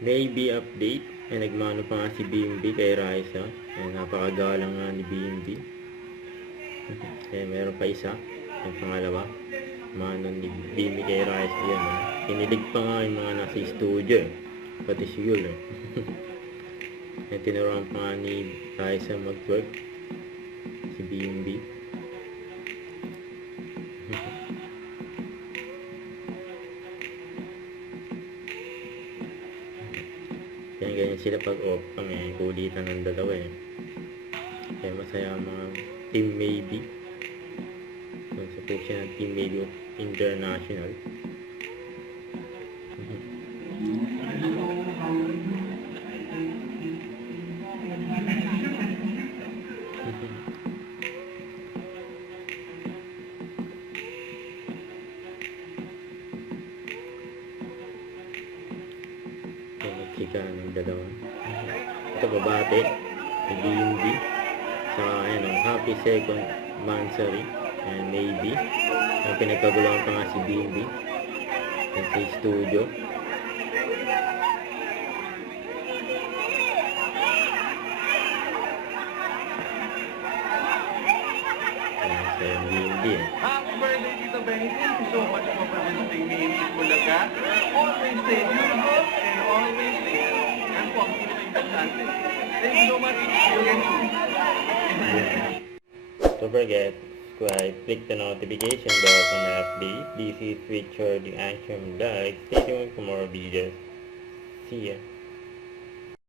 Maybe update. Ay, nagmano pa nga si BMB kay Raisa. Ay, napakagalang nga ni BMB. Ay, meron pa isa. Ang pangalawa. Mano ni BMB kay Raisa yan. Kinilig pa nga yung mga nasa studio. Pati si Yul. Ay, tinuruan pa nga ni Raisa mag-work. Si BMB. Ganyan sila pag off kami, kulitan ng dalawa eh. Kaya masaya ang mga Team Maybe. Support siya ng Team Maybe International. Chika ng dalawa. Ito babate ni BMB sa happy second monthsary and maybe ang pinagkaguluhan pa nga si BMB sa studio. Sa yung BMB Happy birthday, Tito Benny. Thank you so much for visiting me in Bulaga. Always stay beautiful and always stay healthy. Yan po ang pinaka-importante. Thank you so much. See you again soon. Don't forget, subscribe, click the notification bell for more updates. This is Richard the Action Vlog. Stay tuned for more videos. See ya.